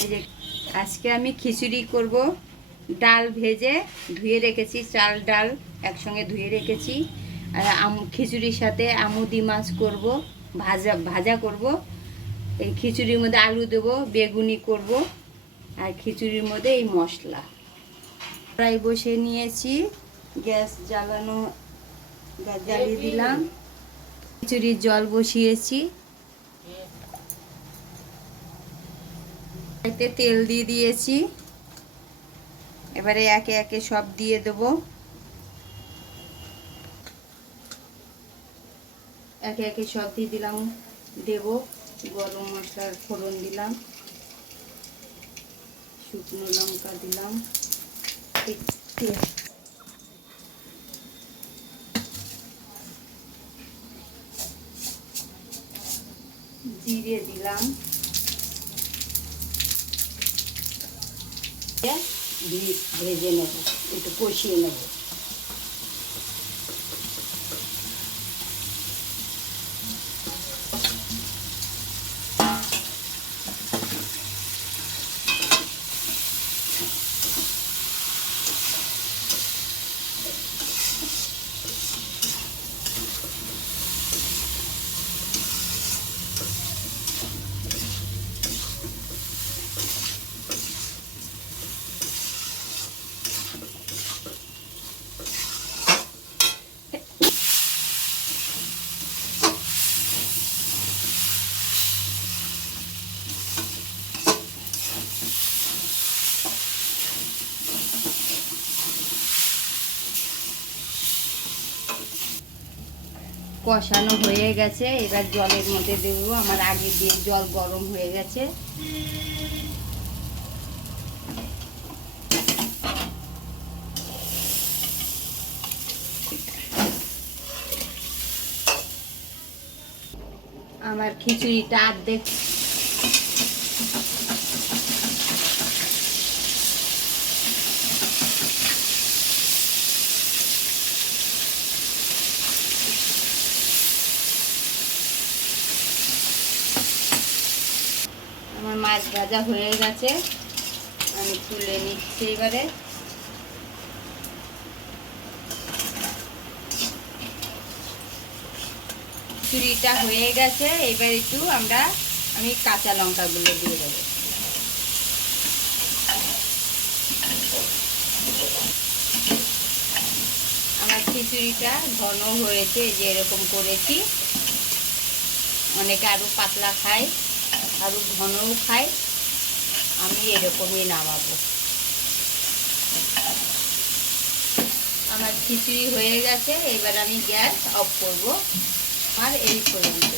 এই যে আজকে আমি খিচুড়ি করব। ডাল ভেজে ধুয়ে রেখেছি, চাল ডাল একসঙ্গে ধুয়ে রেখেছি। আর খিচুড়ির সাথে আমুদি মাছ করব, ভাজা করব। এই খিচুড়ির মধ্যে আলু দেবো, বেগুনি করব। আর খিচুড়ির মধ্যে এই মশলা। কড়াই বসে নিয়েছি, গ্যাস জ্বালিয়ে দিলাম। খিচুড়ির জল বসিয়েছি, এতে তেল দিয়ে দিয়েছি। এবারে একে একে সব দিয়ে দেবো, একে একে সব দিয়ে দিলাম। দেব গরম মশলার ফোড়ন দিলাম, শুকনো লঙ্কা দিলাম, জিরে দিলাম, ভেজে নেব, একটু কষিয়ে নেব। কষানো হয়ে গেছে, এবার জলের মধ্যে দেবো। আমার আগে দিয়ে জল গরম হয়ে গেছে। আমার খিচুড়িটা অর্ধেক আমার মাছ ভাজা হয়ে গেছে, আমি তুলে নিচ্ছি। এবারে খিচুড়িটা হয়ে গেছে, এবার একটু আমি কাঁচা লঙ্কাগুলো দিয়ে দেবো। আমার খিচুড়িটা ঘন হয়েছে, যে এরকম করেছি। অনেকে আরও পাতলা খায়, আরও ঘনও খায়, আমি এরকমই নামাবো। আমার খিচুড়ি হয়ে গেছে, এবার আমি গ্যাস অফ করব। আর এই পর্যন্ত।